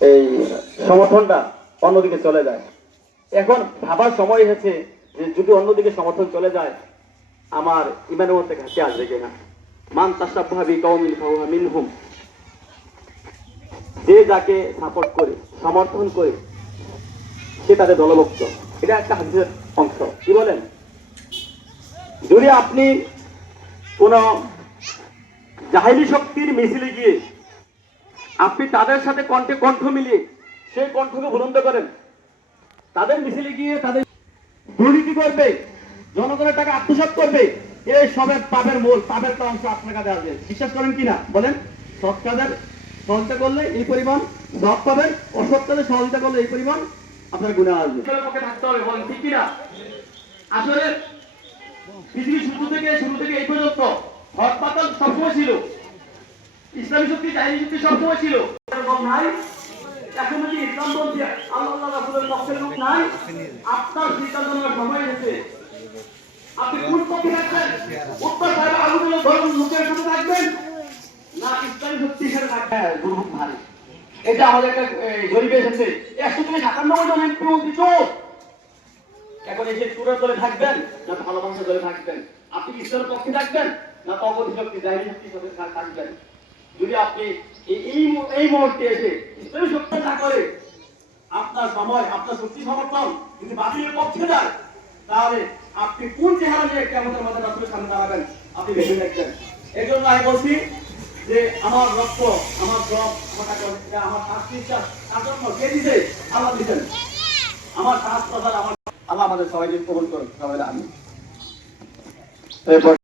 এই সমর্থনটা অন্যদিকে চলে যায়। এখন ভাবার সময় এসেছে যে যদি অন্যদিকে সমর্থন চলে যায়, আমার ইমানের মধ্যে ঘাটতি আসবে কিনা? মান তাসাবহাবি কওমিন ফাহুয়া মিনহুম। যে যাকে সাপোর্ট করে, সমর্থন করে, সে তাদের দলভুক্ত। এটা একটা হাদিসের অংশ। কি বলেন? যদি আপনি কোন জাহিলি শক্তির মিছিলে গিয়ে আপনি তাদের সাথে কণ্ঠে কণ্ঠ মিলিয়ে সেই কণ্ঠকে বুলন্দ করেন। তাদের মিছিলে গিয়ে তাদের দুর্নীতি করবে? জনগণের টাকা আত্মসাৎ করবে? এই সবের পাপের মূল, পাপের অংশ আপনার কাছে আসবে। বিশ্বাস করেন কিনা? বলেন, সৎ কাজের সহযোগিতা করলে এই পরিমাণ, সৎ পাবেন অসৎ কাজের সহযোগিতা করলে এই পরিমাণ আপনার গুণে আসবে। পক্ষে থাকতে হবে, বলেন, ঠিক কিনা? আসলে, পৃথিবীর শুরু থেকে শুরু থেকে এই পর্যন্ত পাতাল সবসময় ছিল। ইসলামী শক্তি জাহিনী শক্তি সবসময় ছিল। নাই। এখন যদি ইসলাম বলছে আল্লাহ রাসূলের পক্ষের লোক নাই, আপনার সময় এসেছে আপনি কোন পক্ষে থাকবেন উত্তর লোকের সাথে থাকবেন? না, ইসলামী শক্তি হিসেবে থাকবেন এটা আমাদের একটা জরিপে এসেছে একশো থেকে সাতান্নব্বই জন এমপি মন্ত্রী এখন এই যে দলে থাকবেন, না ভালো মানুষের দলে থাকবেন। আপনি ঈশ্বরের পক্ষে থাকবেন? না অবধি শক্তি শক্তির সাথে থাকবেন। যদি আপনি এই- মুহূর্তে এসে ইসলামী শক্তি না করে আপনার সময়, আপনার শক্তি সমর্থন যদি বাতিলের পক্ষে যায়, তাহলে আপনি কোন চেহারা নিয়ে কেমন মধ্যে রাষ্ট্রের সামনে দাঁড়াবেন? আপনি ভেবে দেখবেন। এই জন্য আমি বলছি যে আমার রক্ত, আমার জব আমার টাকা, আমার শ্বাস তার জন্য কে দিছে, আল্লাহ দিচ্ছেন আমার শ্বাস প্রধান আমার আল্লাহ আমাদের সবাইকে কবুল করুন সবাই আমি।